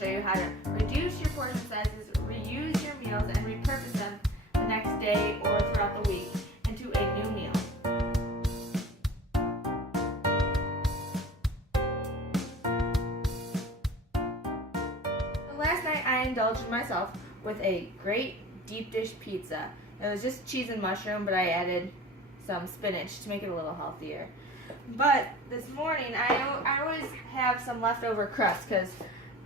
show you how to reduce your portion sizes, reuse your meals, and repurpose them the next day or throughout the week into a new meal. Last night I indulged myself with a great deep dish pizza. It was just cheese and mushroom, but I added some spinach to make it a little healthier. But this morning I always have some leftover crust because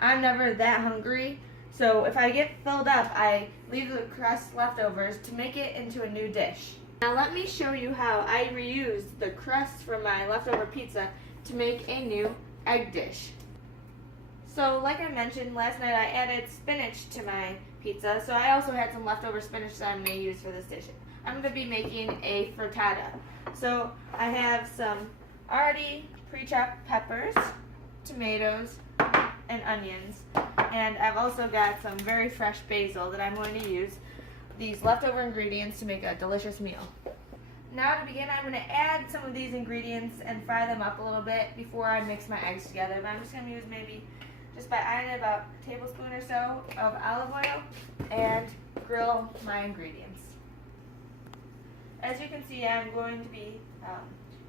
I'm never that hungry. So if I get filled up, I leave the crust leftovers to make it into a new dish. Now let me show you how I reused the crust from my leftover pizza to make a new egg dish. So like I mentioned, last night I added spinach to my pizza, so I also had some leftover spinach that I'm going to use for this dish. I'm going to be making a frittata. So I have some already pre-chopped peppers, tomatoes, and onions. And I've also got some very fresh basil that I'm going to use these leftover ingredients to make a delicious meal. Now to begin, I'm going to add some of these ingredients and fry them up a little bit before I mix my eggs together. But I'm just going to use just by adding about a tablespoon or so of olive oil and grill my ingredients. As you can see, I'm going to be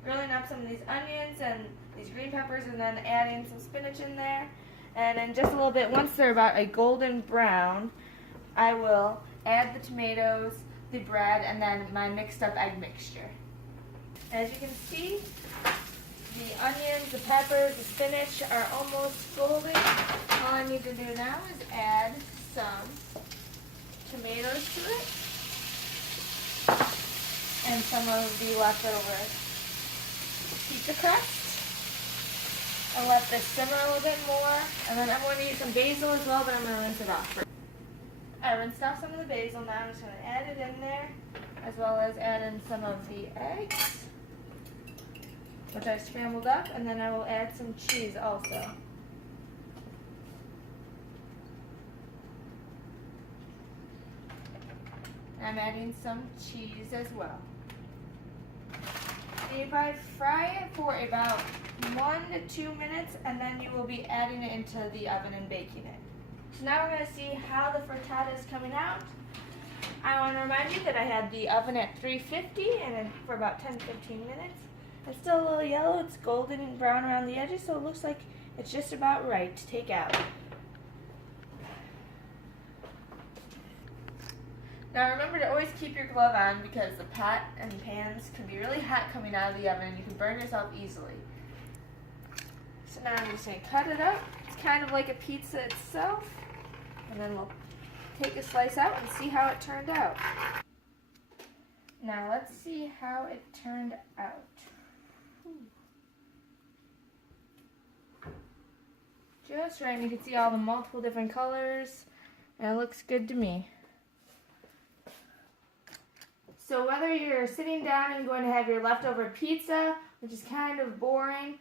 grilling up some of these onions and these green peppers and then adding some spinach in there. And in just a little bit, once they're about a golden brown, I will add the tomatoes, the bread, and then my mixed up egg mixture. As you can see, the onions, the peppers, the spinach are almost golden. All I need to do now is add some tomatoes to it and some of the leftover pizza crust. I'll let this simmer a little bit more, and then I'm going to use some basil as well, but I'm going to rinse it off. I rinsed off some of the basil, now I'm just going to add it in there, as well as add in some of the eggs, which I scrambled up, and then I will add some cheese also. I'm adding some cheese as well. If I fry it for about 1 to 2 minutes, and then you will be adding it into the oven and baking it. So now we're going to see how the frittata is coming out. I want to remind you that I had the oven at 350 and for about 10 to 15 minutes. It's still a little yellow, it's golden and brown around the edges, so it looks like it's just about right to take out. Now remember to always keep your glove on because the pot and pans can be really hot coming out of the oven and you can burn yourself easily. So now I'm just going to cut it up. It's kind of like a pizza itself. And then we'll take a slice out and see how it turned out. Now let's see how it turned out. Just right, you can see all the multiple different colors, and it looks good to me. So whether you're sitting down and going to have your leftover pizza, which is kind of boring,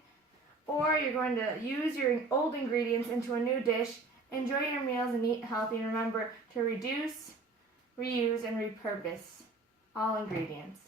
or you're going to use your old ingredients into a new dish, enjoy your meals and eat healthy, and remember to reduce, reuse, and repurpose all ingredients.